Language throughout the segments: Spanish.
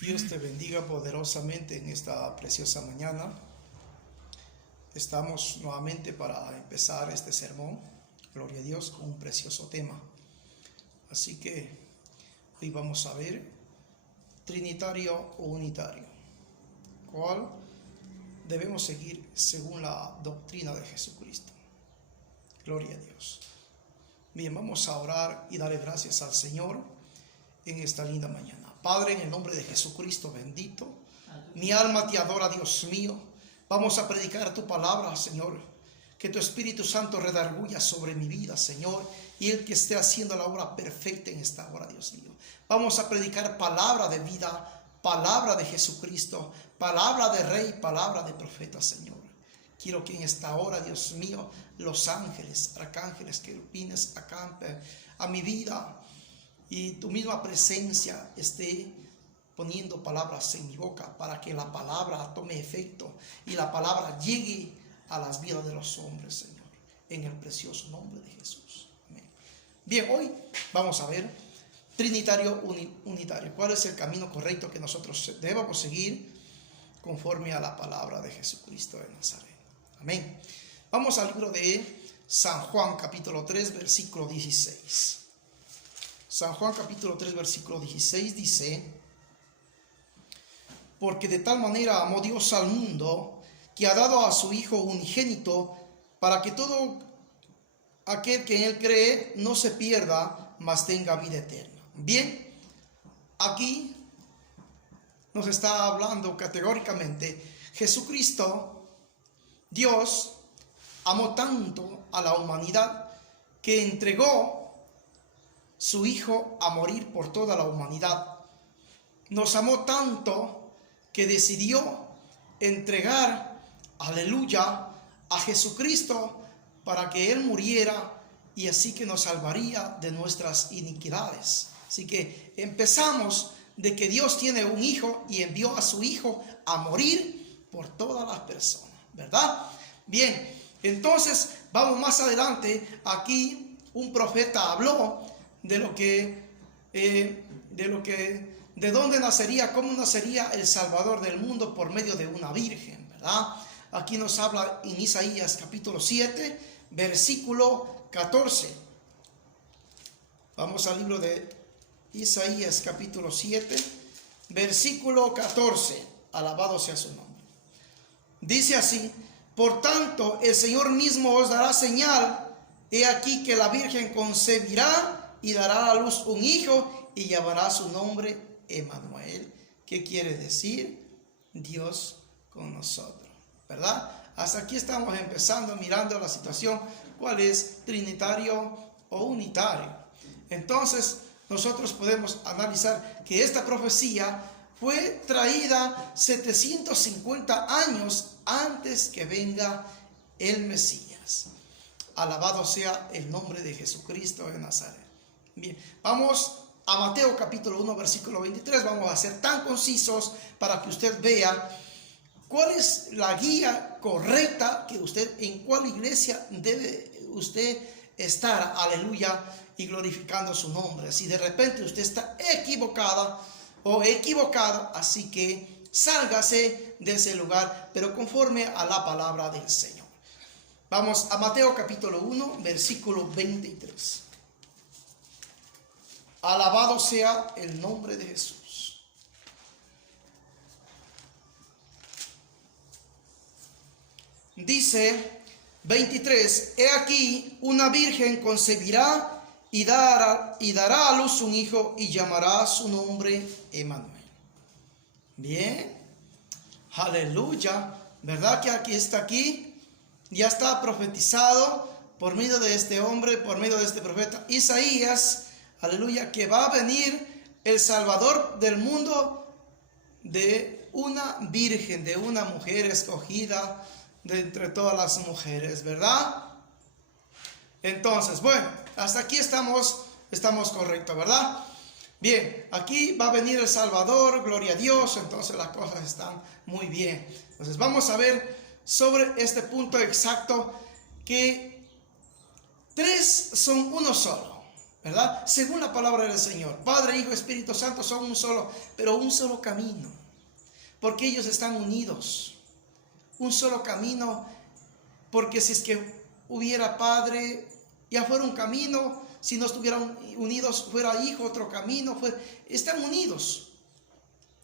Dios te bendiga poderosamente en esta preciosa mañana. Estamos nuevamente para empezar este sermón, gloria a Dios, con un precioso tema. Así que hoy vamos a ver trinitario o unitario, cuál debemos seguir según la doctrina de Jesucristo. Gloria a Dios. Bien, vamos a orar y darle gracias al Señor en esta linda mañana. Padre, en el nombre de Jesucristo bendito, mi alma te adora, Dios mío. Vamos a predicar tu palabra, Señor. Que tu Espíritu Santo redarguya sobre mi vida, Señor, y el que esté haciendo la obra perfecta en esta hora, Dios mío. Vamos a predicar palabra de vida, palabra de Jesucristo, palabra de Rey, palabra de profeta, Señor. Quiero que en esta hora, Dios mío, los ángeles, arcángeles, querubines acampen a mi vida y tu misma presencia esté poniendo palabras en mi boca para que la palabra tome efecto y la palabra llegue a las vidas de los hombres, Señor, en el precioso nombre de Jesús. Amén. Bien, hoy vamos a ver trinitario unitario. ¿Cuál es el camino correcto que nosotros debemos seguir conforme a la palabra de Jesucristo de Nazaret? Amén. Vamos al libro de San Juan capítulo 3 versículo 16. San Juan capítulo 3 versículo 16 dice: porque de tal manera amó Dios al mundo, que ha dado a su Hijo unigénito, para que todo aquel que en él cree no se pierda, mas tenga vida eterna. Bien, aquí nos está hablando categóricamente Jesucristo. Dios amó tanto a la humanidad que entregó su Hijo a morir por toda la humanidad. Nos amó tanto que decidió entregar, aleluya, a Jesucristo para que Él muriera y así que nos salvaría de nuestras iniquidades. Así que empezamos de que Dios tiene un Hijo y envió a su Hijo a morir por todas las personas, ¿verdad? Bien, entonces vamos más adelante. Aquí un profeta habló de dónde nacería, cómo nacería el Salvador del mundo por medio de una virgen, ¿verdad? Aquí nos habla en Isaías capítulo 7, versículo 14. Vamos al libro de Isaías capítulo 7, versículo 14. Alabado sea su nombre. Dice así: por tanto, el Señor mismo os dará señal. He aquí que la virgen concebirá y dará a luz un hijo y llamará su nombre Emmanuel, que quiere decir Dios con nosotros, ¿verdad? Hasta aquí estamos empezando mirando la situación, cuál es trinitario o unitario. Entonces nosotros podemos analizar que esta profecía fue traída 750 años antes que venga el Mesías. Alabado sea el nombre de Jesucristo de Nazaret. Bien, vamos a Mateo capítulo 1 versículo 23. Vamos a ser tan concisos para que usted vea cuál es la guía correcta que usted, en cuál iglesia debe usted estar, aleluya, y glorificando su nombre. Si de repente usted está equivocada o equivocado, así que sálgase de ese lugar, pero conforme a la palabra del Señor. Vamos a Mateo capítulo 1 versículo 23. Alabado sea el nombre de Jesús. Dice 23: he aquí una virgen concebirá y dará a luz un hijo y llamará su nombre Emmanuel. Bien, aleluya, ¿verdad que aquí ya está profetizado por medio de este hombre, por medio de este profeta Isaías? Aleluya, que va a venir el Salvador del mundo de una virgen, de una mujer escogida de entre todas las mujeres, ¿verdad? Entonces, bueno, hasta aquí estamos correctos, ¿verdad? Bien, aquí va a venir el Salvador, gloria a Dios, entonces las cosas están muy bien. Entonces vamos a ver sobre este punto exacto, que tres son uno solo. ¿verdad? Según la palabra del Señor, Padre, Hijo, Espíritu Santo son un solo, pero un solo camino, porque ellos están unidos, un solo camino, porque si es que hubiera Padre, ya fuera un camino, si no estuvieran unidos, fuera Hijo, otro camino, están unidos,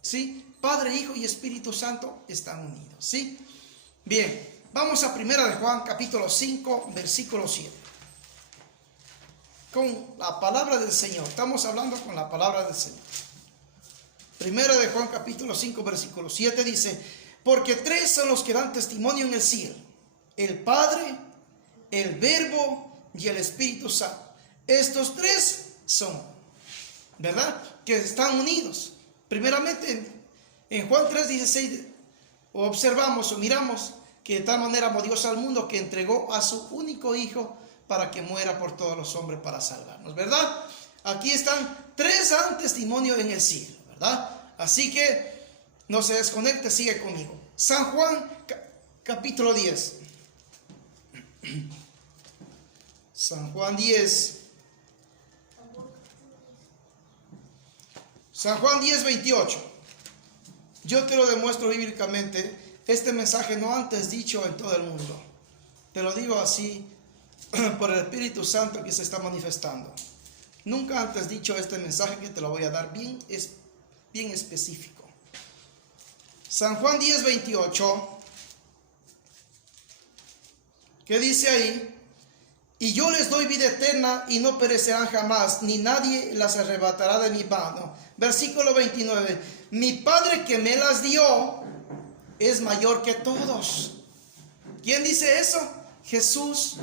¿sí? Padre, Hijo y Espíritu Santo están unidos, ¿sí? Bien, vamos a 1 de Juan, capítulo 5, versículo 7. Con la palabra del Señor, estamos hablando con la palabra del Señor. 1 de Juan, capítulo 5, versículo 7 dice: porque tres son los que dan testimonio en el cielo: el Padre, el Verbo y el Espíritu Santo. Estos tres son, ¿verdad?, que están unidos. Primeramente, en Juan 3:16 observamos o miramos que de tal manera amó Dios al mundo que entregó a su único Hijo para que muera por todos los hombres para salvarnos, ¿verdad? Aquí están tres dan testimonio en el cielo, ¿verdad? Así que no se desconecte, sigue conmigo. San Juan capítulo 10. San Juan 10. San Juan 10, 28. Yo te lo demuestro bíblicamente. Este mensaje no antes dicho en todo el mundo. Te lo digo así por el Espíritu Santo que se está manifestando. Nunca antes dicho este mensaje, que te lo voy a dar bien específico. San Juan 10, 28. ¿Qué dice ahí? Y yo les doy vida eterna y no perecerán jamás, ni nadie las arrebatará de mi mano. Versículo 29. Mi Padre que me las dio es mayor que todos. ¿Quién dice eso? Jesús.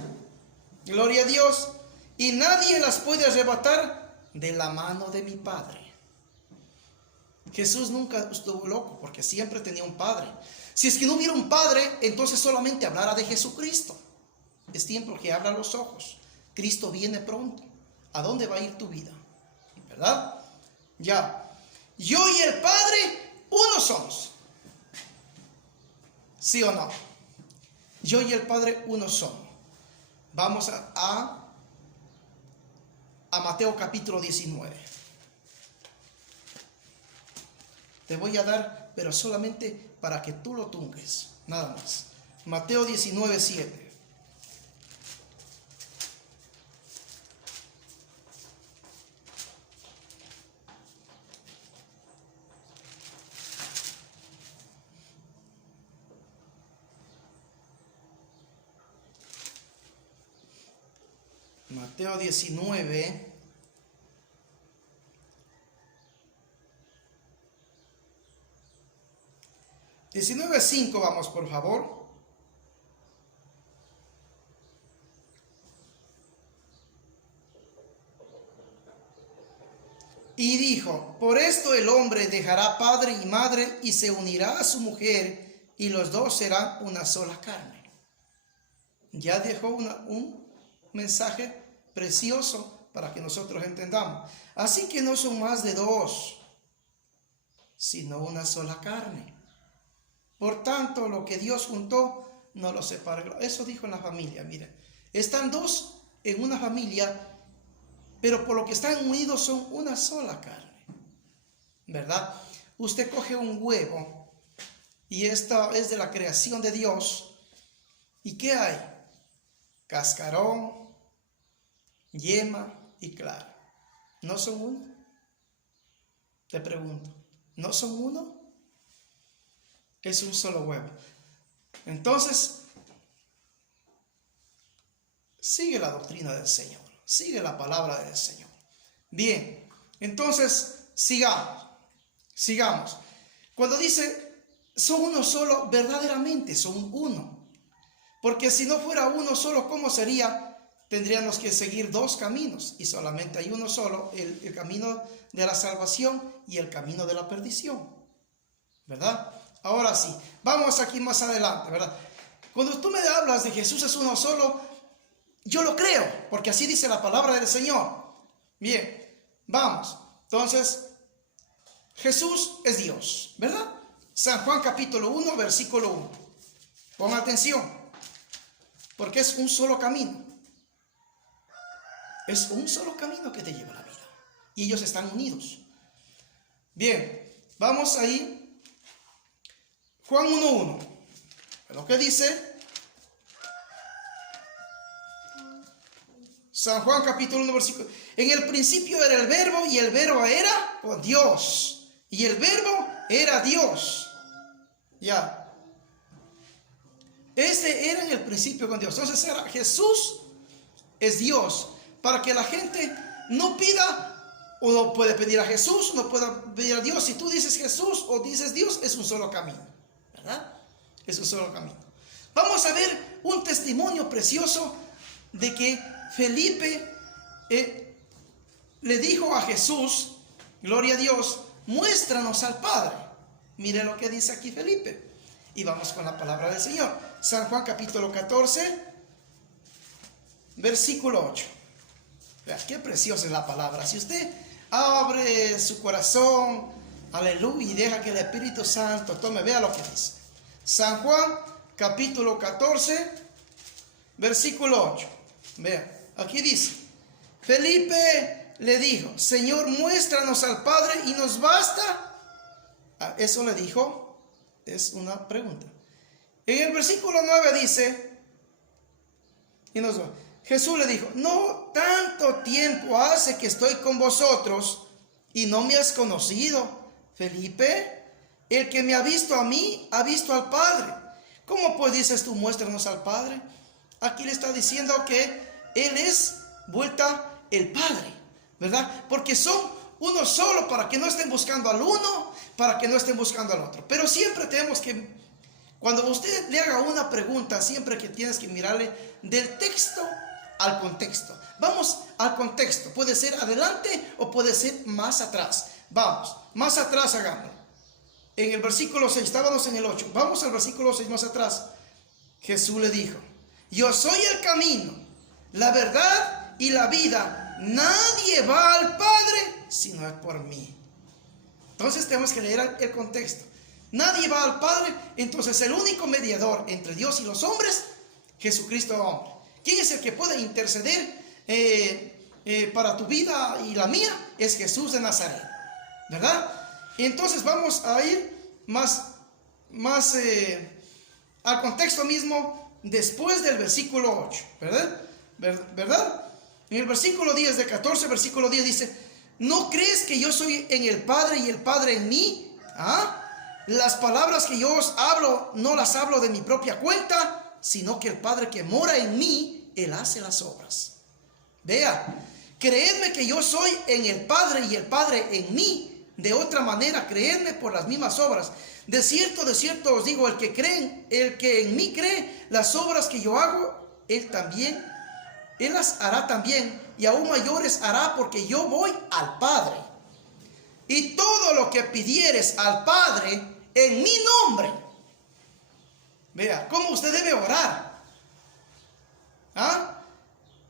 Gloria a Dios. Y nadie las puede arrebatar de la mano de mi Padre. Jesús nunca estuvo loco, porque siempre tenía un Padre. Si es que no hubiera un Padre, entonces solamente hablara de Jesucristo. Es tiempo que abra los ojos. Cristo viene pronto. ¿A dónde va a ir tu vida? ¿Verdad? Ya. Yo y el Padre, uno somos. ¿Sí o no? Yo y el Padre, uno somos. Vamos a Mateo capítulo 19. Te voy a dar, pero solamente para que tú lo tungues. Nada más. Mateo 19, 7. Mateo 19, (19:5) 5, vamos por favor. Y dijo: por esto el hombre dejará padre y madre y se unirá a su mujer, y los dos serán una sola carne. Ya dejó un mensaje precioso para que nosotros entendamos. Así que no son más de dos, sino una sola carne. Por tanto, lo que Dios juntó, no lo separa. Eso dijo en la familia. Mira, están dos en una familia, pero por lo que están unidos son una sola carne, ¿verdad? Usted coge un huevo y esta es de la creación de Dios. ¿Y qué hay? Cascarón, yema y clara. ¿No son uno? Te pregunto, ¿no son uno? Es un solo huevo. Entonces, sigue la doctrina del Señor, sigue la palabra del Señor. Bien, entonces sigamos. Cuando dice son uno solo, verdaderamente son uno. Porque si no fuera uno solo, ¿cómo sería? Tendríamos que seguir dos caminos, y solamente hay uno solo, el camino de la salvación y el camino de la perdición, ¿verdad? Ahora sí, vamos aquí más adelante, ¿verdad? Cuando tú me hablas de Jesús es uno solo, yo lo creo, porque así dice la palabra del Señor. Bien, vamos. Entonces, Jesús es Dios, ¿verdad? San Juan capítulo 1, versículo 1. Pon atención, porque es un solo camino. Es un solo camino que te lleva a la vida. Y ellos están unidos. Bien, vamos ahí. Juan 1:1. Lo que dice San Juan capítulo 1 versículo. En el principio era el verbo y el verbo era Dios. Y el verbo era Dios. Ya. Este era en el principio con Dios. Entonces era Jesús es Dios. Para que la gente no pida, o no puede pedir a Jesús, no puede pedir a Dios. Si tú dices Jesús o dices Dios, es un solo camino, ¿verdad? Es un solo camino. Vamos a ver un testimonio precioso de que Felipe le dijo a Jesús, gloria a Dios, muéstranos al Padre. Mire lo que dice aquí Felipe. Y vamos con la palabra del Señor. San Juan capítulo 14, versículo 8. Vea, qué preciosa es la palabra. Si usted abre su corazón, aleluya, y deja que el Espíritu Santo tome, vea lo que dice. San Juan capítulo 14, versículo 8. Vea, aquí dice, Felipe le dijo, Señor, muéstranos al Padre y nos basta. Eso le dijo, es una pregunta. En el versículo 9 dice, Jesús le dijo, no tanto tiempo hace que estoy con vosotros y no me has conocido, Felipe. El que me ha visto a mí, ha visto al Padre. ¿Cómo pues dices tú, muéstranos al Padre? Aquí le está diciendo que Él es vuelta el Padre, ¿verdad? Porque son uno solo, para que no estén buscando al uno, para que no estén buscando al otro. Pero siempre tenemos que, cuando usted le haga una pregunta, siempre que tienes que mirarle del texto al contexto. Vamos al contexto. Puede ser adelante o puede ser más atrás. Vamos, más atrás hagámoslo. En el versículo 6, estábamos en el 8. Vamos al versículo 6 más atrás. Jesús le dijo, yo soy el camino, la verdad y la vida. Nadie va al Padre si no es por mí. Entonces tenemos que leer el contexto. Nadie va al Padre. Entonces el único mediador entre Dios y los hombres, Jesucristo hombre. ¿Quién es el que puede interceder para tu vida y la mía? Es Jesús de Nazaret, ¿verdad? Entonces vamos a ir más al contexto mismo después del versículo 8, ¿verdad? En el versículo 10 de 14, versículo 10 dice, ¿no crees que yo soy en el Padre y el Padre en mí? Las palabras que yo os hablo, no las hablo de mi propia cuenta, sino que el Padre que mora en mí, Él hace las obras. Vea, creedme que yo soy en el Padre y el Padre en mí. De otra manera, creedme por las mismas obras. De cierto os digo, el que en mí cree, las obras que yo hago, Él las hará también, y aún mayores hará, porque yo voy al Padre. Y todo lo que pidieres al Padre en mi nombre. Vea, cómo usted debe orar.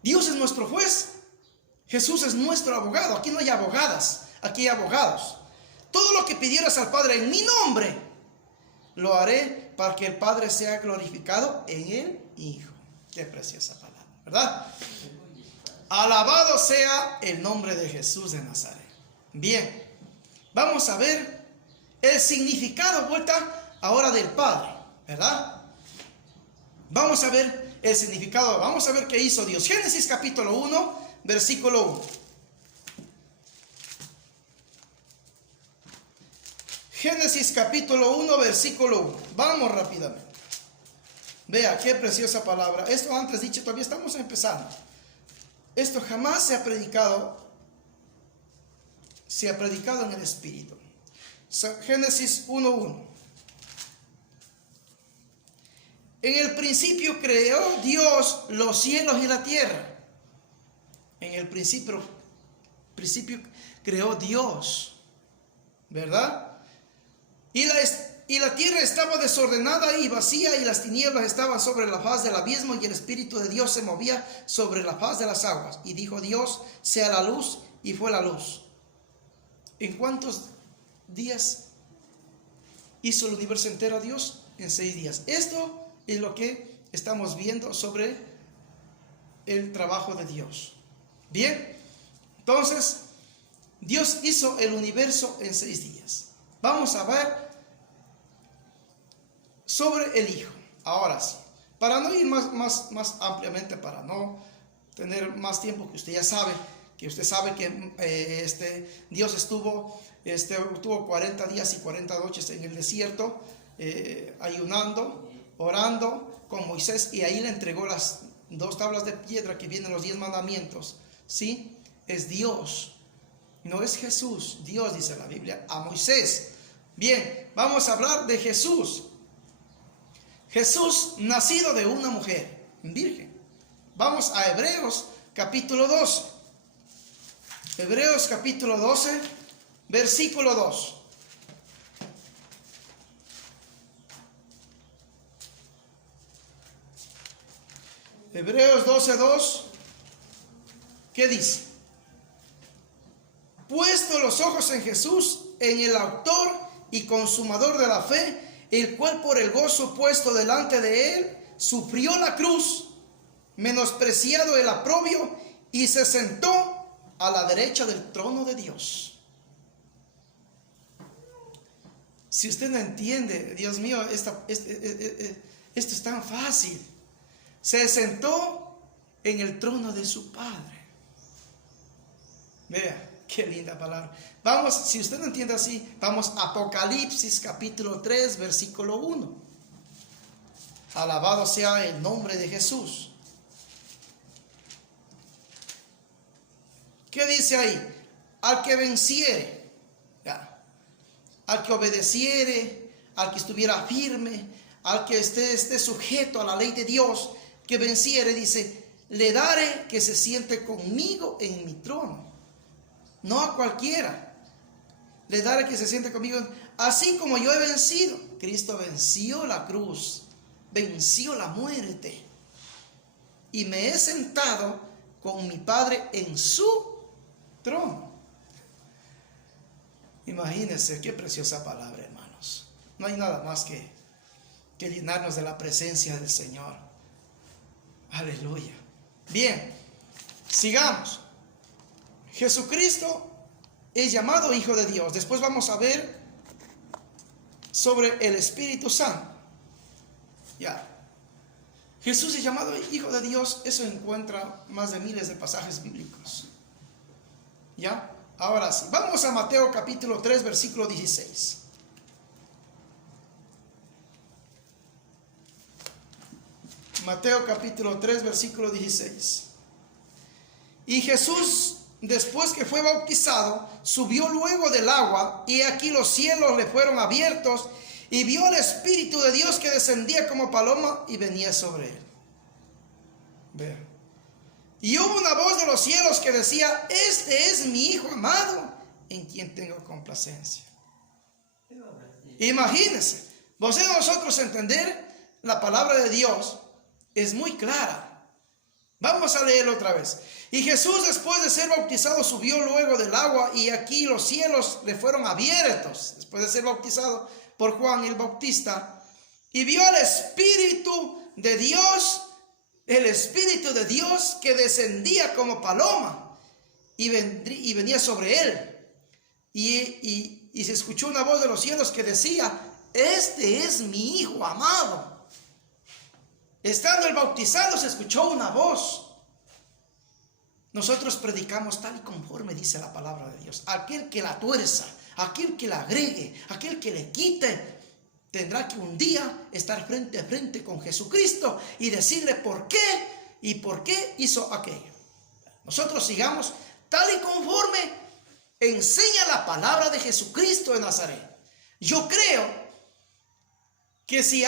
Dios es nuestro juez. Jesús es nuestro abogado. Aquí no hay abogadas, aquí hay abogados. Todo lo que pidieras al Padre en mi nombre, lo haré para que el Padre sea glorificado en el Hijo. Qué preciosa palabra, ¿verdad? Alabado sea el nombre de Jesús de Nazaret. Bien, vamos a ver el significado vuelta ahora del Padre, ¿verdad? Vamos a ver el significado, vamos a ver qué hizo Dios. Génesis capítulo 1, versículo 1. Génesis capítulo 1, versículo 1. Vamos rápidamente. Vea, qué preciosa palabra. Esto antes dicho, todavía estamos empezando. Esto jamás se ha predicado en el Espíritu. Génesis 1:1. En el principio creó Dios los cielos y la tierra. En el principio creó Dios, ¿verdad? Y la tierra estaba desordenada y vacía, y las tinieblas estaban sobre la faz del abismo, y el Espíritu de Dios se movía sobre la faz de las aguas. Y dijo Dios, sea la luz, y fue la luz. ¿En cuántos días hizo el universo entero Dios? En 6 días. Esto es lo que estamos viendo sobre el trabajo de Dios. Bien, entonces Dios hizo el universo en 6 días. Vamos a ver sobre el Hijo. Ahora sí, para no ir más ampliamente, para no tener más tiempo, que usted ya sabe, que Dios tuvo 40 días y 40 noches en el desierto, ayunando, orando con Moisés, y ahí le entregó las 2 tablas de piedra que vienen los 10 mandamientos. ¿Sí? Es Dios, no es Jesús. Dios, dice la Biblia, a Moisés. Bien, vamos a hablar de Jesús. Jesús, nacido de una mujer virgen. Vamos a Hebreos capítulo 12. Hebreos capítulo 12, versículo 2. Hebreos 12:2. ¿Qué dice? Puesto los ojos en Jesús, en el autor y consumador de la fe, el cual por el gozo puesto delante de él sufrió la cruz, menospreciado el oprobio, y se sentó a la derecha del trono de Dios. Si usted no entiende, Dios mío, esto es tan fácil. Se sentó en el trono de su Padre. Vea, qué linda palabra. Vamos, si usted no entiende así, vamos a Apocalipsis capítulo 3, versículo 1. Alabado sea el nombre de Jesús. ¿Qué dice ahí? Al que venciere, al que obedeciere, al que estuviera firme, al que esté sujeto a la ley de Dios, que venciere, dice, le daré que se siente conmigo en mi trono. No a cualquiera. Le daré que se siente conmigo. Así como yo he vencido. Cristo venció la cruz, venció la muerte, y me he sentado con mi Padre en su trono. Imagínense qué preciosa palabra, hermanos. No hay nada más que llenarnos de la presencia del Señor. Aleluya. Bien, sigamos. Jesucristo es llamado Hijo de Dios. Después vamos a ver sobre el Espíritu Santo. Jesús es llamado Hijo de Dios. Eso encuentra más de miles de pasajes bíblicos. Ahora sí, vamos a Mateo capítulo 3, versículo 16. Mateo capítulo 3, versículo 16. Y Jesús, después que fue bautizado, subió luego del agua, y aquí los cielos le fueron abiertos, y vio al Espíritu de Dios que descendía como paloma y venía sobre él. Vean. Y hubo una voz de los cielos que decía: este es mi Hijo amado, en quien tengo complacencia. Imagínense, nosotros entender la palabra de Dios es muy clara. Vamos a leerlo otra vez. Y Jesús, después de ser bautizado, subió luego del agua, y aquí los cielos le fueron abiertos, después de ser bautizado por Juan el Bautista, y vio al Espíritu de Dios, el Espíritu de Dios que descendía como paloma y venía sobre él. Y se escuchó una voz de los cielos que decía: este es mi Hijo amado. Estando el bautizado, se escuchó una voz. Nosotros predicamos tal y conforme dice la palabra de Dios. Aquel que la tuerza, aquel que la agregue, aquel que le quite, tendrá que un día estar frente a frente con Jesucristo y decirle por qué y por qué hizo aquello. Nosotros sigamos tal y conforme enseña la palabra de Jesucristo de Nazaret. Yo creo que si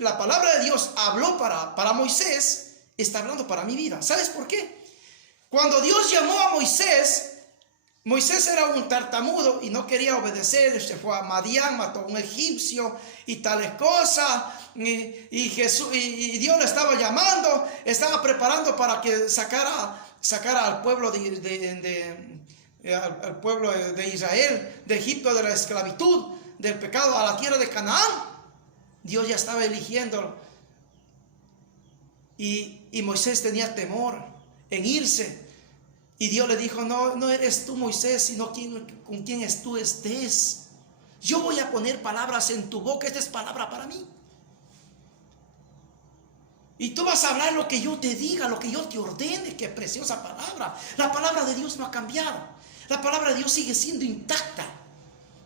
la palabra de Dios habló para Moisés, está hablando para mi vida. ¿Sabes por qué? Cuando Dios llamó a Moisés, Moisés era un tartamudo y no quería obedecer. Se fue a Madián, mató a un egipcio y tales cosas. Y Dios le estaba llamando, estaba preparando para que sacara al pueblo al pueblo de Israel de Egipto, de la esclavitud, del pecado, a la tierra de Canaán. Dios ya estaba eligiéndolo. Y Moisés tenía temor. en irse. Y Dios le dijo, no, no eres tú, Moisés, sino con quien tú estés. Yo voy a poner palabras en tu boca. Esta es palabra para mí. Y tú vas a hablar lo que yo te diga, lo que yo te ordene. Qué preciosa palabra. La palabra de Dios no ha cambiado. La palabra de Dios sigue siendo intacta.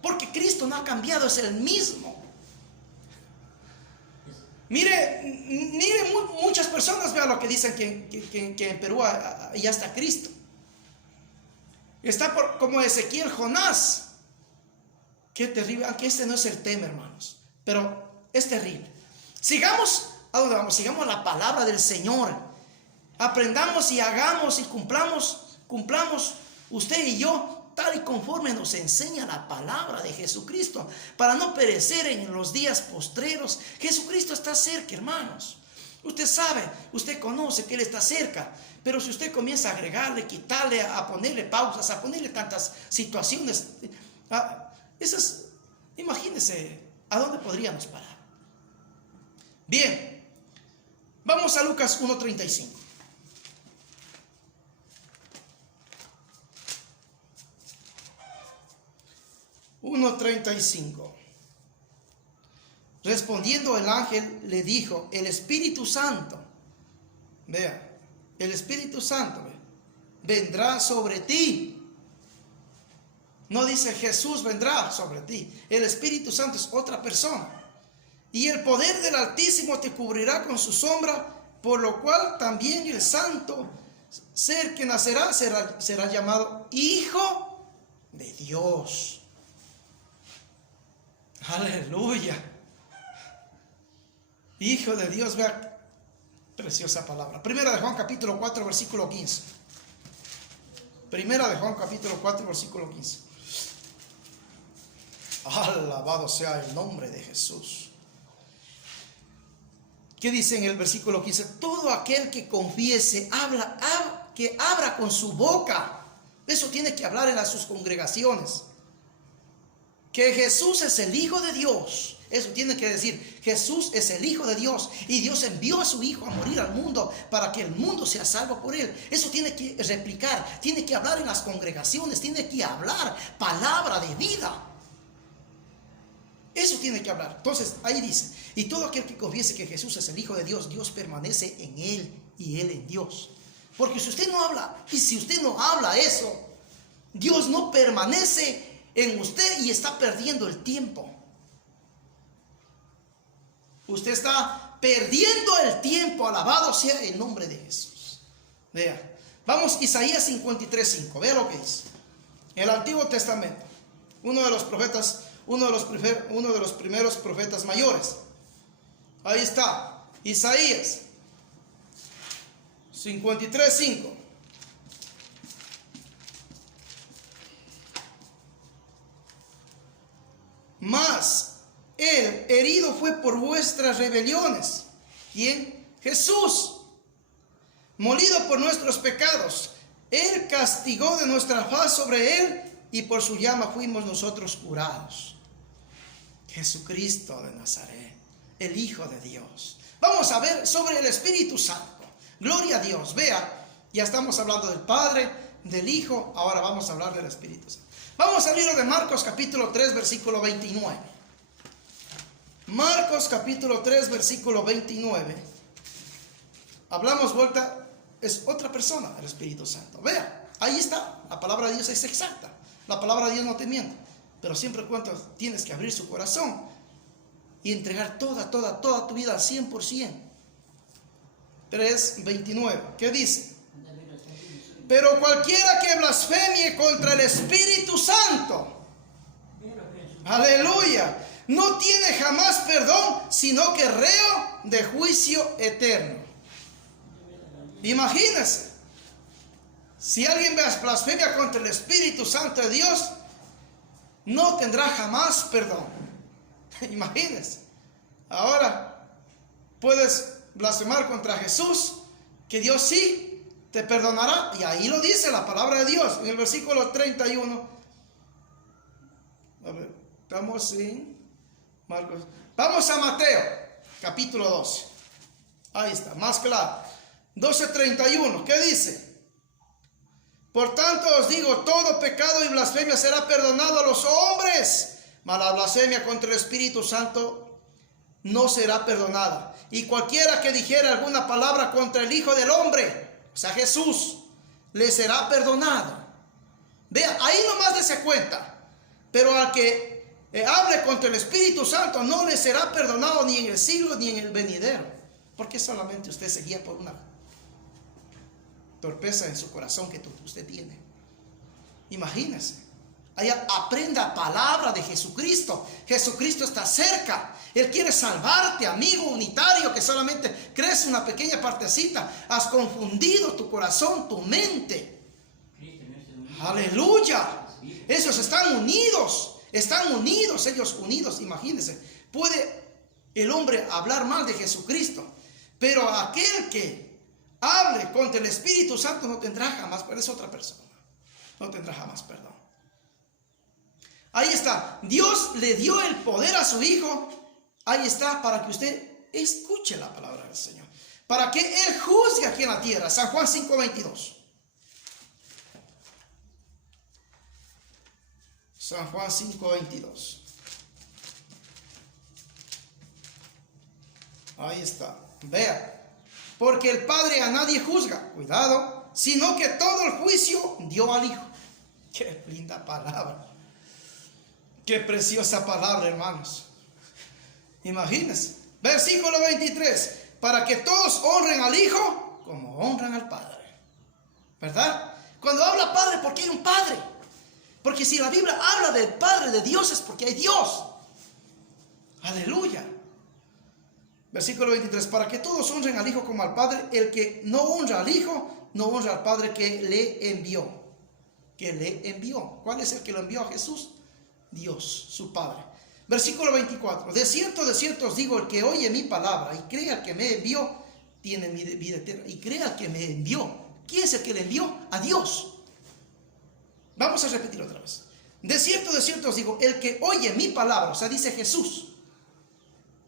Porque Cristo no ha cambiado, es el mismo. Mire, muchas personas vean lo que dicen que en Perú ya está Cristo. Está como Ezequiel, Jonás. Qué terrible, aunque este no es el tema, hermanos, pero es terrible. Sigamos, ¿a dónde vamos? Sigamos la palabra del Señor. Aprendamos y hagamos y cumplamos usted y yo, tal y conforme nos enseña la palabra de Jesucristo, para no perecer en los días postreros. Jesucristo está cerca, hermanos. Usted sabe, usted conoce que Él está cerca, pero si usted comienza a agregarle, quitarle, a ponerle pausas, a ponerle tantas situaciones, imagínense a dónde podríamos parar. Bien, vamos a Lucas 1:35. Respondiendo el ángel le dijo, el Espíritu Santo, vea, el Espíritu Santo vendrá sobre ti. No dice Jesús vendrá sobre ti. El Espíritu Santo es otra persona. Y el poder del Altísimo te cubrirá con su sombra, por lo cual también el santo ser que nacerá será llamado Hijo de Dios. Aleluya. Hijo de Dios, vea, preciosa palabra. Primera de Juan capítulo 4 versículo 15. Primera de Juan capítulo 4 versículo 15. Alabado sea el nombre de Jesús. ¿Qué dice en el versículo 15? Todo aquel que confiese, que abra con su boca. Eso tiene que hablar en sus congregaciones. Que Jesús es el Hijo de Dios. Eso tiene que decir, Jesús es el Hijo de Dios. Y Dios envió a su Hijo a morir al mundo para que el mundo sea salvo por Él. Eso tiene que replicar, tiene que hablar en las congregaciones, tiene que hablar palabra de vida. Eso tiene que hablar. Entonces ahí dice, y todo aquel que confiese que Jesús es el Hijo de Dios, Dios permanece en Él y Él en Dios. Porque si usted no habla, y si usted no habla eso, Dios no permanece en usted y está perdiendo el tiempo. Usted está perdiendo el tiempo. Alabado sea el nombre de Jesús. Vea, vamos, Isaías 53:5. Vea lo que dice. En el Antiguo Testamento, uno de los primeros profetas mayores. Ahí está, Isaías 53:5. Mas Él herido fue por vuestras rebeliones. ¿Quién? Jesús. Molido por nuestros pecados. Él castigó de nuestra faz sobre Él, y por su llama fuimos nosotros curados. Jesucristo de Nazaret, el Hijo de Dios. Vamos a ver sobre el Espíritu Santo. Gloria a Dios. Vea, ya estamos hablando del Padre, del Hijo. Ahora vamos a hablar del Espíritu Santo. Vamos al libro de Marcos capítulo 3 versículo 29. Marcos capítulo 3 versículo 29. Hablamos vuelta, es otra persona, el Espíritu Santo. Vea, ahí está, la palabra de Dios es exacta. La palabra de Dios no te miente. Pero siempre cuando tienes que abrir su corazón y entregar toda tu vida al 100%. 3:29. ¿Qué dice? Pero cualquiera que blasfemie contra el Espíritu Santo, aleluya, no tiene jamás perdón, sino que reo de juicio eterno. Imagínense, si alguien blasfemia contra el Espíritu Santo de Dios, no tendrá jamás perdón. Imagínense. Ahora puedes blasfemar contra Jesús, que Dios sí te perdonará. Y ahí lo dice la palabra de Dios en el versículo 31. A ver, estamos en Marcos. Vamos a Mateo, capítulo 12. Ahí está, más claro. 12:31. ¿Qué dice? Por tanto os digo, todo pecado y blasfemia será perdonado a los hombres, mas la blasfemia contra el Espíritu Santo no será perdonada. Y cualquiera que dijera alguna palabra contra el Hijo del Hombre, o sea Jesús, le será perdonado. Vea, ahí nomás dése cuenta. Pero al que hable contra el Espíritu Santo no le será perdonado ni en el siglo ni en el venidero. Porque solamente usted se guía por una torpeza en su corazón que usted tiene. Imagínese. Aprenda palabra de Jesucristo. Jesucristo está cerca. Él quiere salvarte, amigo unitario, que solamente crees una pequeña partecita. Has confundido tu corazón, tu mente. Aleluya. Esos están unidos. Están unidos, ellos unidos. Imagínense. Puede el hombre hablar mal de Jesucristo, pero aquel que hable contra el Espíritu Santo no tendrá jamás, pero es otra persona. No tendrá jamás perdón. Ahí está. Dios le dio el poder a su Hijo. Ahí está, para que usted escuche la palabra del Señor. Para que Él juzgue aquí en la tierra. San Juan 5:22. San Juan 5:22. Ahí está. Vea. Porque el Padre a nadie juzga. Cuidado. Sino que todo el juicio dio al Hijo. Qué linda palabra. Qué preciosa palabra, hermanos. Imagínense. Versículo 23. Para que todos honren al Hijo como honran al Padre. ¿Verdad? Cuando habla Padre, ¿por qué hay un Padre? Porque si la Biblia habla del Padre de Dios, es porque hay Dios. Aleluya. Versículo 23. Para que todos honren al Hijo como al Padre. El que no honra al Hijo, no honra al Padre que le envió. Que le envió. ¿Cuál es el que lo envió a Jesús? Dios, su Padre. Versículo 24. De cierto os digo, el que oye mi palabra y crea al que me envió, tiene vida eterna. Y crea al que me envió. ¿Quién es el que le envió? A Dios. Vamos a repetir otra vez. De cierto os digo, el que oye mi palabra, o sea, dice Jesús,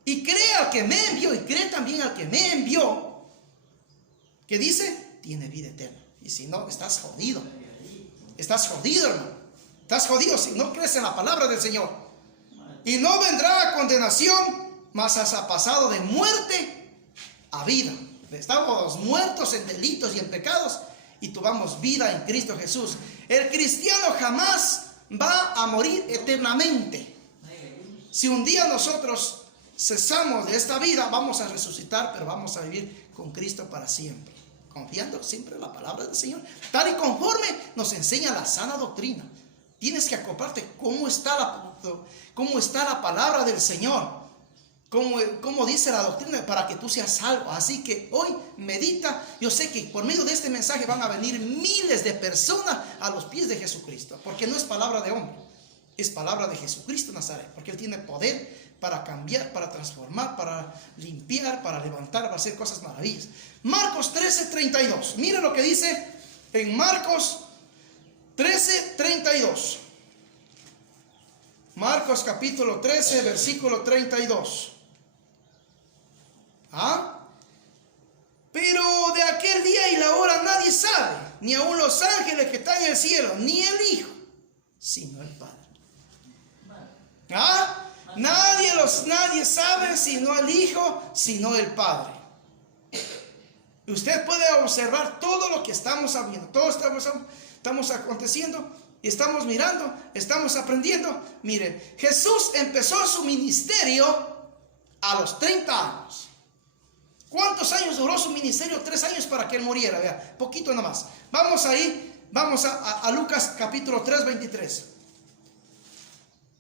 y cree al que me envió, y cree también al que me envió, ¿qué dice? Tiene vida eterna. Y si no, estás jodido. Estás jodido, hermano. Estás jodido si no crees en la palabra del Señor. Y no vendrá a condenación, mas has pasado de muerte a vida. Estamos muertos en delitos y en pecados, y tomamos vida en Cristo Jesús. El cristiano jamás va a morir eternamente. Si un día nosotros cesamos de esta vida, vamos a resucitar, pero vamos a vivir con Cristo para siempre, confiando siempre en la palabra del Señor, tal y conforme nos enseña la sana doctrina. Tienes que acoplarte cómo está la palabra del Señor, cómo dice la doctrina, para que tú seas salvo. Así que hoy medita. Yo sé que por medio de este mensaje van a venir miles de personas a los pies de Jesucristo, porque no es palabra de hombre, es palabra de Jesucristo Nazaret, porque Él tiene poder para cambiar, para transformar, para limpiar, para levantar, para hacer cosas maravillosas. Marcos 13:32. Mire lo que dice en Marcos 13:32. Marcos capítulo 13, versículo 32. Pero de aquel día y la hora nadie sabe, ni aun los ángeles que están en el cielo, ni el Hijo, sino el Padre. Nadie sabe, sino el Hijo, sino el Padre. Usted puede observar todo lo que estamos viendo, todo estamos aconteciendo, estamos mirando, estamos aprendiendo. Mire, Jesús empezó su ministerio a los 30 años. ¿Cuántos años duró su ministerio? 3 años para que Él muriera. Vea, poquito nomás. Vamos a Lucas capítulo 3, 23.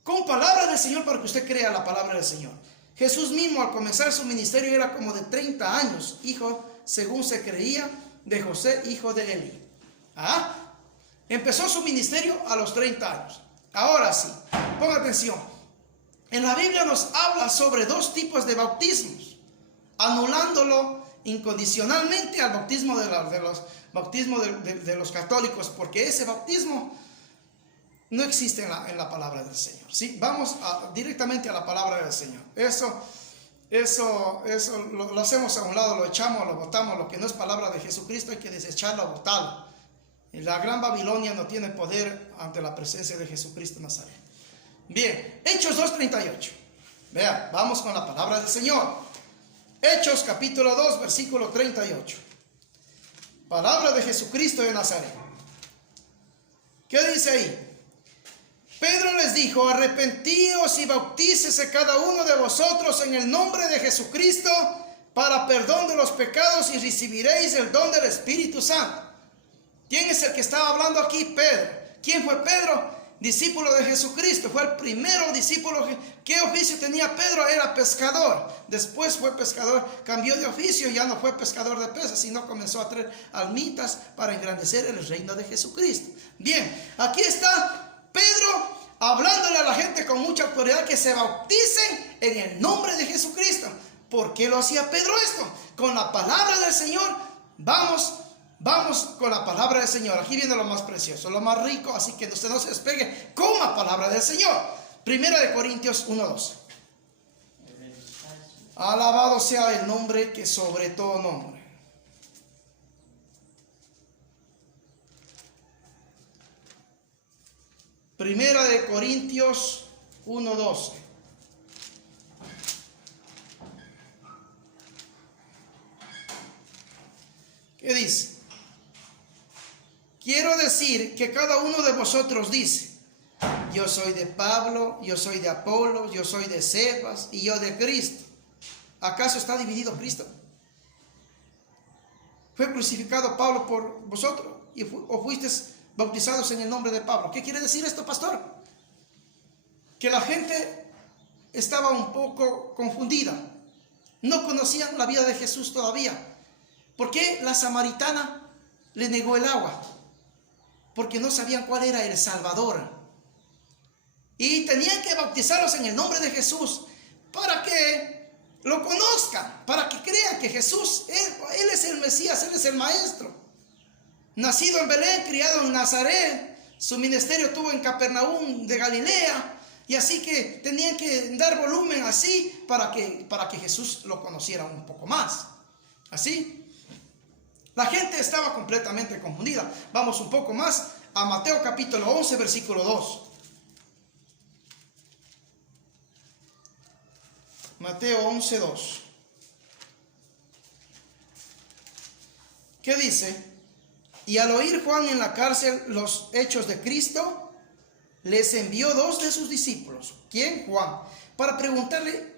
Con palabra del Señor, para que usted crea la palabra del Señor. Jesús mismo al comenzar su ministerio era como de 30 años, hijo, según se creía, de José, hijo de Eli. Empezó su ministerio a los 30 años. Ahora sí, ponga atención. En la Biblia nos habla sobre 2 tipos de bautismos, anulándolo incondicionalmente al bautismo de los católicos, porque ese bautismo no existe en la palabra del Señor. ¿Sí? Vamos directamente a la palabra del Señor. Eso lo hacemos a un lado, lo echamos, lo botamos. Lo que no es palabra de Jesucristo hay que desecharlo, botarlo. La gran Babilonia no tiene poder ante la presencia de Jesucristo Nazaret. Bien, Hechos 2:38. Vean, vamos con la palabra del Señor. Hechos capítulo 2, versículo 38. Palabra de Jesucristo de Nazaret. ¿Qué dice ahí? Pedro les dijo: arrepentíos y bautícese cada uno de vosotros en el nombre de Jesucristo para perdón de los pecados y recibiréis el don del Espíritu Santo. ¿Quién es el que estaba hablando aquí? Pedro. ¿Quién fue Pedro? Discípulo de Jesucristo. Fue el primero discípulo. ¿Qué oficio tenía Pedro? Era pescador. Después fue pescador, cambió de oficio, ya no fue pescador de peces, sino comenzó a traer almitas para engrandecer el reino de Jesucristo. Bien, aquí está Pedro hablándole a la gente con mucha autoridad que se bauticen en el nombre de Jesucristo. ¿Por qué lo hacía Pedro esto? Con la palabra del Señor. Vamos con la palabra del Señor. Aquí viene lo más precioso, lo más rico, así que usted no se despegue con la palabra del Señor. Primera de Corintios 1:12. Alabado sea el nombre que sobre todo nombre. Primera de Corintios 1:12. ¿Qué dice? Quiero decir que cada uno de vosotros dice: yo soy de Pablo, yo soy de Apolo, yo soy de Cefas y yo de Cristo. ¿Acaso está dividido Cristo? ¿Fue crucificado Pablo por vosotros o fuisteis bautizados en el nombre de Pablo? ¿Qué quiere decir esto, pastor? Que la gente estaba un poco confundida. No conocían la vida de Jesús todavía. ¿Por qué la samaritana le negó el agua? Porque no sabían cuál era el Salvador. Y tenían que bautizarlos en el nombre de Jesús para que lo conozcan, para que crean que Jesús, Él es el Mesías, Él es el Maestro. Nacido en Belén, criado en Nazaret, su ministerio tuvo en Capernaum de Galilea, y así que tenían que dar volumen así para que Jesús lo conociera un poco más. Así. La gente estaba completamente confundida. Vamos un poco más a Mateo capítulo 11, versículo 2. Mateo 11, 2. ¿Qué dice? Y al oír Juan en la cárcel los hechos de Cristo, les envió 2 de sus discípulos. ¿Quién? Juan. Para preguntarle: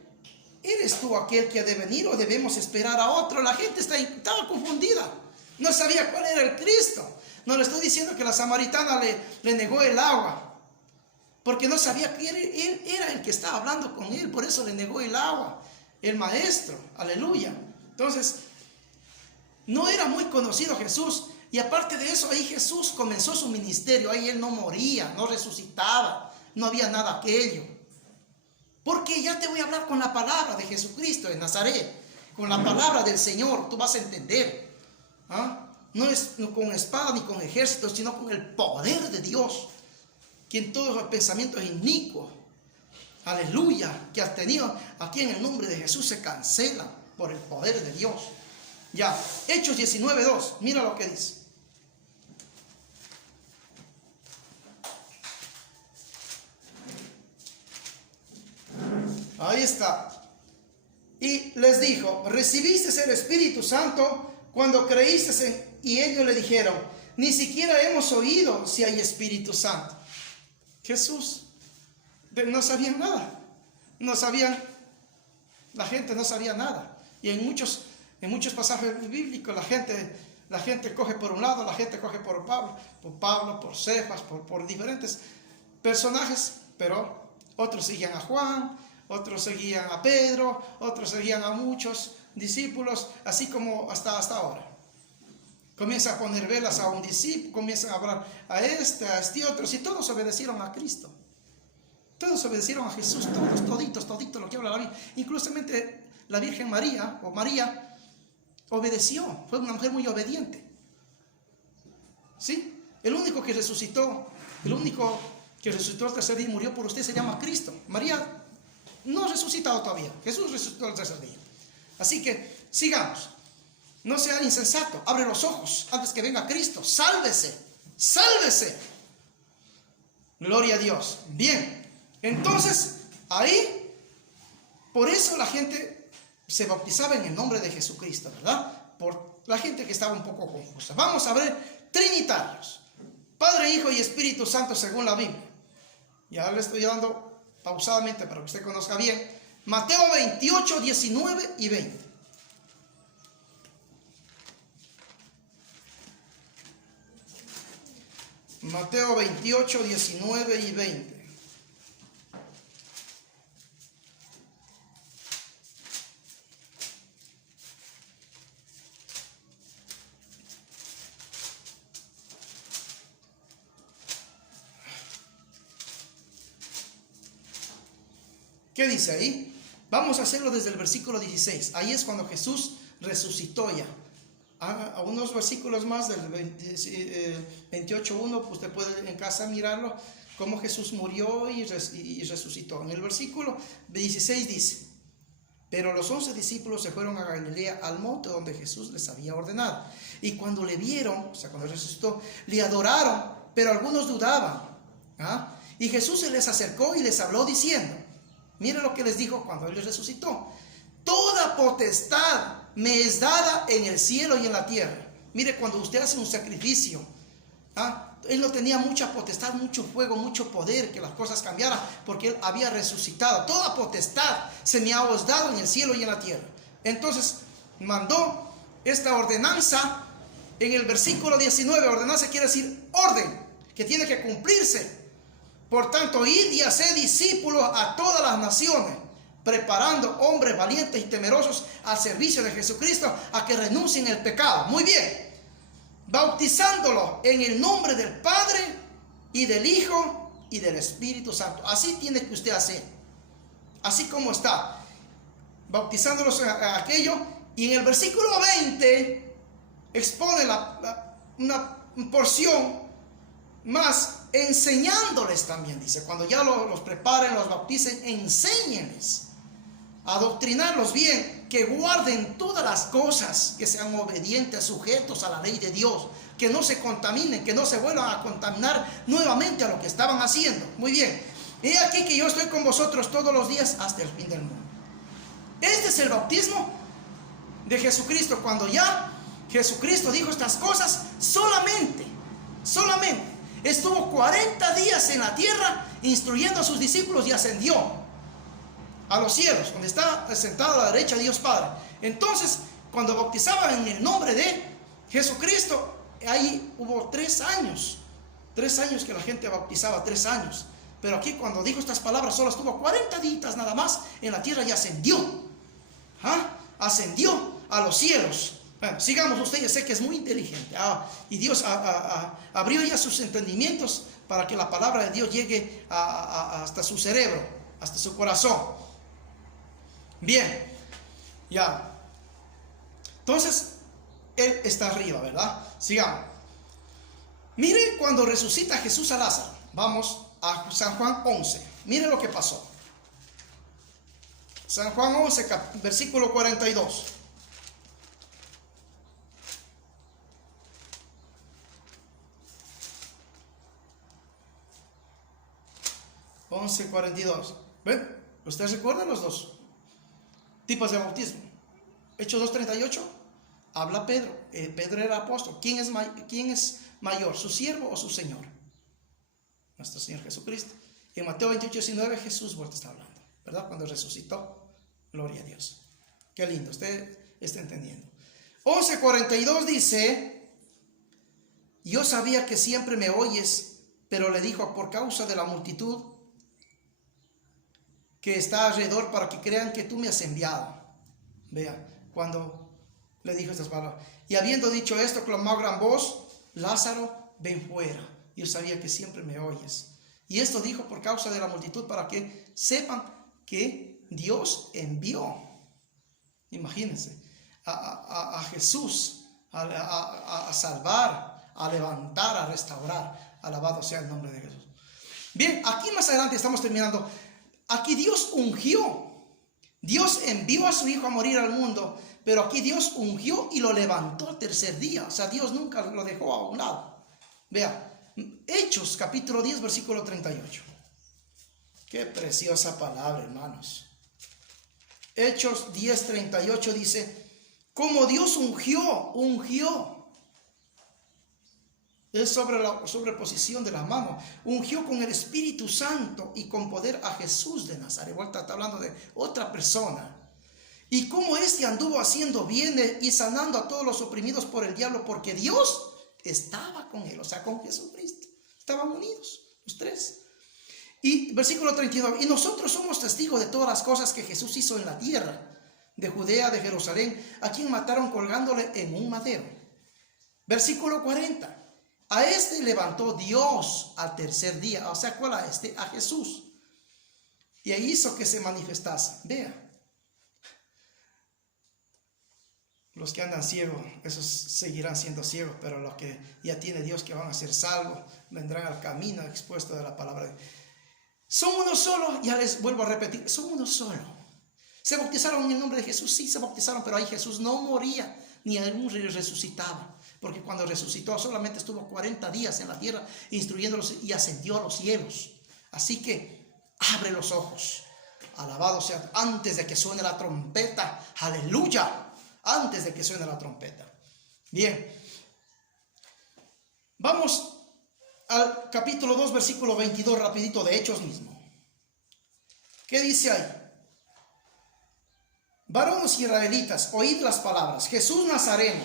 ¿eres tú aquel que ha de venir o debemos esperar a otro? La gente estaba confundida. No sabía cuál era el Cristo. No le estoy diciendo que la samaritana le negó el agua, porque no sabía que él era el que estaba hablando con él. Por eso le negó el agua, el maestro. Aleluya. Entonces, no era muy conocido Jesús. Y aparte de eso, ahí Jesús comenzó su ministerio. Ahí Él no moría, no resucitaba, no había nada aquello. Porque ya te voy a hablar con la palabra de Jesucristo de Nazaret, con la palabra del Señor. Tú vas a entender. No es con espada ni con ejército, sino con el poder de Dios, quien todos los pensamientos inicuos, aleluya, que has tenido aquí en el nombre de Jesús se cancelan por el poder de Dios. Ya, Hechos 19:2, mira lo que dice. Ahí está. Y les dijo: recibisteis el Espíritu Santo cuando creísteis y ellos le dijeron: ni siquiera hemos oído si hay Espíritu Santo. Jesús, no sabían nada. No sabían, la gente no sabía nada. Y en muchos pasajes bíblicos la gente coge por un lado, la gente coge por Pablo, por Cefas, por diferentes personajes, pero otros seguían a Juan, otros seguían a Pedro, otros seguían a muchos discípulos, así como hasta ahora. Comienza a poner velas a un discípulo, comienzan a hablar a este otro, y todos obedecieron a Cristo. Todos obedecieron a Jesús, toditos lo que habla la Biblia. Inclusivamente la Virgen María, obedeció, fue una mujer muy obediente. ¿Sí? El único que resucitó el tercer día y murió por usted se llama Cristo. María no ha resucitado todavía. Jesús resucitó el tercer día. Así que sigamos. No sea insensato. Abre los ojos antes que venga Cristo. Sálvese. Sálvese. Gloria a Dios. Bien, entonces ahí, por eso la gente se bautizaba en el nombre de Jesucristo, ¿verdad? Por la gente que estaba un poco confusa. Vamos a ver trinitarios: Padre, Hijo y Espíritu Santo según la Biblia. Ya le estoy dando pausadamente para que usted conozca bien. Mateo 28, 19 y 20. Mateo 28, 19 y 20. ¿Qué dice ahí? Vamos a hacerlo desde el versículo 16. Ahí es cuando Jesús resucitó ya. A unos versículos más del 28.1, pues usted puede en casa mirarlo, cómo Jesús murió y resucitó. En el versículo 16 dice: pero los 11 discípulos se fueron a Galilea, al monte donde Jesús les había ordenado. Y cuando le vieron, o sea, cuando resucitó, le adoraron, pero algunos dudaban. Y Jesús se les acercó y les habló diciendo, mire lo que les dijo cuando Él les resucitó: toda potestad me es dada en el cielo y en la tierra. Mire, cuando usted hace un sacrificio, Él no tenía mucha potestad, mucho fuego, mucho poder que las cosas cambiaran, porque Él había resucitado. Toda potestad se me ha dado en el cielo y en la tierra. Entonces mandó esta ordenanza en el versículo 19. Ordenanza quiere decir orden, que tiene que cumplirse. Por tanto, id y haced discípulos a todas las naciones, preparando hombres valientes y temerosos al servicio de Jesucristo, a que renuncien el pecado. Muy bien. Bautizándolos en el nombre del Padre y del Hijo y del Espíritu Santo. Así tiene que usted hacer. Así como está. Bautizándolos en aquello. Y en el versículo 20 expone una porción más, enseñándoles también, dice, cuando ya los preparen, los bauticen, enséñenles, adoctrinarlos bien, que guarden todas las cosas, que sean obedientes, sujetos a la ley de Dios, que no se contaminen, que no se vuelvan a contaminar nuevamente a lo que estaban haciendo. Muy bien, he aquí que yo estoy con vosotros todos los días hasta el fin del mundo. Este es el bautismo de Jesucristo. Cuando ya Jesucristo dijo estas cosas, solamente estuvo 40 días en la tierra instruyendo a sus discípulos y ascendió a los cielos, donde está sentado a la derecha de Dios Padre. Entonces, cuando bautizaban en el nombre de Jesucristo, ahí hubo 3 años. 3 años que la gente bautizaba, 3 años. Pero aquí cuando dijo estas palabras, solo estuvo 40 días nada más en la tierra y ascendió. Ascendió a los cielos. Bueno, sigamos, usted ya sé que es muy inteligente. Y Dios abrió ya sus entendimientos para que la palabra de Dios llegue hasta su cerebro, hasta su corazón. Bien, ya. Entonces, Él está arriba, ¿verdad? Sigamos. Mire cuando resucita Jesús a Lázaro. Vamos a San Juan 11. Mire lo que pasó. San Juan 11, versículo 42. 11:42. ¿Ven? ¿Ustedes recuerdan los dos tipos de bautismo? Hechos 2:38. Habla Pedro. Pedro era apóstol. ¿Quién es mayor? ¿Su siervo o su Señor? Nuestro Señor Jesucristo. Y en Mateo 28:19 Jesús vuelve a estar hablando, ¿verdad? Cuando resucitó. Gloria a Dios. Qué lindo. Usted está entendiendo. 11:42 dice: yo sabía que siempre me oyes, pero le dijo, por causa de la multitud que está alrededor, para que crean que tú me has enviado. Vea, cuando le dijo estas palabras. Y habiendo dicho esto, clamó a gran voz: Lázaro, ven fuera. Yo sabía que siempre me oyes. Y esto dijo por causa de la multitud, para que sepan que Dios envió. Imagínense, a Jesús a salvar, a levantar, a restaurar. Alabado sea el nombre de Jesús. Bien, aquí más adelante estamos terminando. Aquí Dios ungió. Dios envió a su Hijo a morir al mundo, pero aquí Dios ungió y lo levantó al tercer día. O sea, Dios nunca lo dejó a un lado. Vea, Hechos capítulo 10 versículo 38. Qué preciosa palabra, hermanos. Hechos 10:38 dice, como Dios ungió. Es sobre la sobreposición de la mano. Ungió con el Espíritu Santo y con poder a Jesús de Nazaret. Vuelta, está hablando de otra persona. Y como éste anduvo haciendo bien y sanando a todos los oprimidos por el diablo, porque Dios estaba con él, o sea, con Jesucristo. Estaban unidos, los tres. Y versículo 39, y nosotros somos testigos de todas las cosas que Jesús hizo en la tierra, de Judea, de Jerusalén, a quien mataron colgándole en un madero. Versículo 40, a este levantó Dios al tercer día, o sea, ¿cuál a este? A Jesús. Y hizo que se manifestase. Vea. Los que andan ciegos, esos seguirán siendo ciegos, pero los que ya tiene Dios que van a ser salvos, vendrán al camino expuesto de la palabra de Dios. Son uno solo, ya les vuelvo a repetir, son uno solo. ¿Se bautizaron en el nombre de Jesús? Sí, se bautizaron, pero ahí Jesús no moría, ni aún resucitaba. Porque cuando resucitó solamente estuvo 40 días en la tierra instruyéndolos y ascendió a los cielos. Así que abre los ojos. Alabado sea, antes de que suene la trompeta. Aleluya. Antes de que suene la trompeta. Bien. Vamos al capítulo 2, versículo 22, rapidito, de Hechos mismo. ¿Qué dice ahí? Varones israelitas, oíd las palabras. Jesús Nazareno,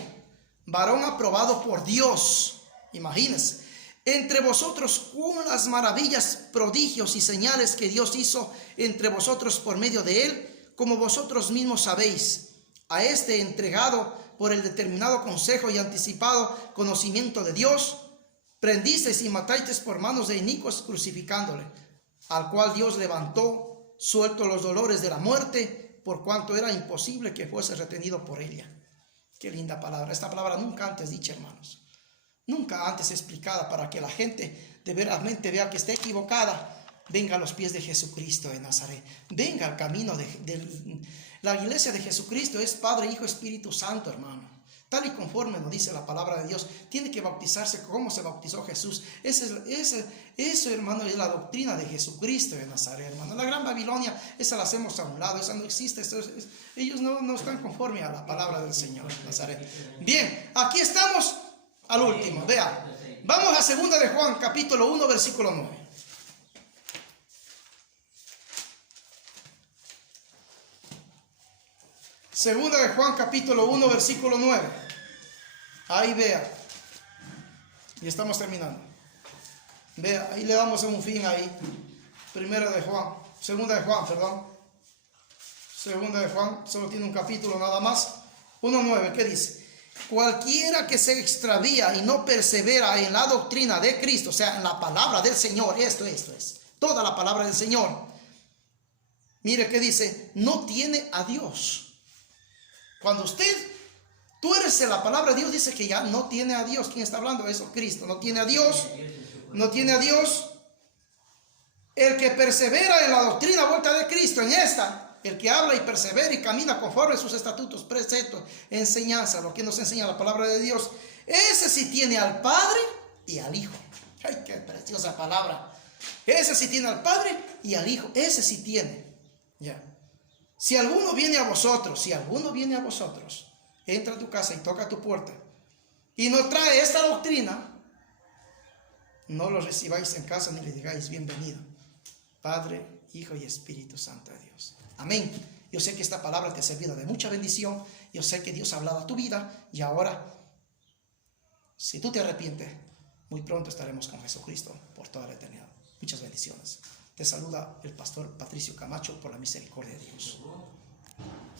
varón aprobado por Dios. Imagínense. Entre vosotros con las maravillas, prodigios y señales que Dios hizo entre vosotros por medio de él, como vosotros mismos sabéis. A este entregado por el determinado consejo y anticipado conocimiento de Dios, prendisteis y matasteis por manos de inicuos crucificándole, al cual Dios levantó, suelto los dolores de la muerte, por cuanto era imposible que fuese retenido por ella. Qué linda palabra. Esta palabra nunca antes dicha, hermanos. Nunca antes explicada, para que la gente de verdaderamente vea que está equivocada. Venga a los pies de Jesucristo de Nazaret. Venga al camino de la iglesia de Jesucristo. Es Padre, Hijo, Espíritu Santo, hermano. Tal y conforme nos dice la palabra de Dios, tiene que bautizarse como se bautizó Jesús. Eso, hermano, es la doctrina de Jesucristo de Nazaret, hermano. La gran Babilonia, esa la hacemos a un lado, esa no existe. Ellos no están conformes a la palabra del Señor, Nazaret. Bien, aquí estamos al último. Vea, vamos a 2 de Juan, capítulo 1, versículo 9. Segunda de Juan capítulo 1 versículo 9. Ahí vea. Y estamos terminando. Vea, ahí le damos un fin ahí. Segunda de Juan, perdón. Segunda de Juan, solo tiene un capítulo nada más. 1:9, ¿qué dice? Cualquiera que se extravía y no persevera en la doctrina de Cristo, o sea, en la palabra del Señor, esto es, toda la palabra del Señor. Mire qué dice, no tiene a Dios. Cuando tú eres la palabra de Dios, dice que ya no tiene a Dios. ¿Quién está hablando de eso? Cristo. No tiene a Dios. No tiene a Dios. El que persevera en la doctrina vuelta de Cristo, en esta, el que habla y persevera y camina conforme a sus estatutos, preceptos, enseñanza, lo que nos enseña la palabra de Dios, ese sí tiene al Padre y al Hijo. Ay, qué preciosa palabra. Ese sí tiene al Padre y al Hijo. Ese sí tiene. Ya. Si alguno viene a vosotros, entra a tu casa y toca a tu puerta y no trae esta doctrina, no lo recibáis en casa ni le digáis bienvenido. Padre, Hijo y Espíritu Santo de Dios. Amén. Yo sé que esta palabra te ha servido de mucha bendición. Yo sé que Dios ha hablado a tu vida y ahora, si tú te arrepientes, muy pronto estaremos con Jesucristo por toda la eternidad. Muchas bendiciones. Te saluda el pastor Patricio Camacho por la misericordia de Dios.